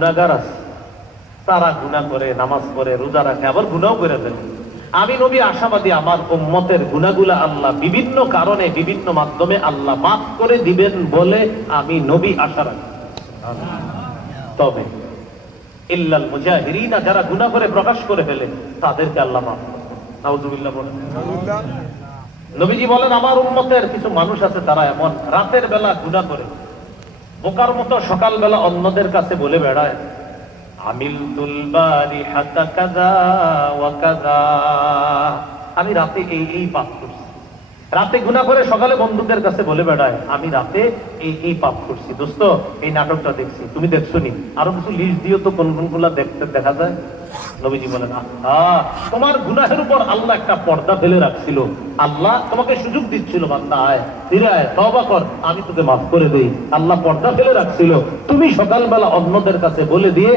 গুনাহগার আছে, তারা গুনাহ করে, নামাজ পড়ে, রোজা রাখে, আবার গুনাহও করে ফেলে। আমি নবী আশাবাদী আমার উম্মতের গুনাহগুলো আল্লাহ বিভিন্ন কারণে বিভিন্ন মাধ্যমে আল্লাহ মাফ করে দিবেন বলে আমি নবী আশা রাখি। তবে ইল্লাল মুজাহিরিনা, যারা গুনাহ করে প্রকাশ করে ফেলে তাদেরকে আল্লাহ মাফ করেন। নাউজুবিল্লাহ বলেন। নবীজি বলেন আমার উম্মতের কিছু মানুষ আছে তারা এমন রাতের বেলা গুনাহ করে বোকার মতো সকালবেলা অন্যদের কাছে বলে বেড়ায় আমিলতুল বারিহাতা কাযা ওয়া কাযা, আমি রাতে এই পাপ করছি। রাতে গুনাহ করে সকালে বন্ধুদের কাছে বলে বেড়ায় আমি রাতে এই পাপ করছি। দোস্ত এই নাটকটা দেখছি, তুমি দেখছো নি? আরো কিছু লিস্ট দিও তো কোন কোনগুলা দেখতে দেখা যায়। নবীজি বলেন তোমার গুনাহের উপর আল্লাহ একটা পর্দা ফেলে রাখছিল। আল্লাহ তোমাকে সুযোগ দিচ্ছিল, বান্দা আয়, ফিরে আয়, তওবা কর, আমি তোকে মাফ করে দেই। আল্লাহ পর্দা ফেলে রাখছিল, তুমি সকালবেলা অন্যদের কাছে বলে দিয়ে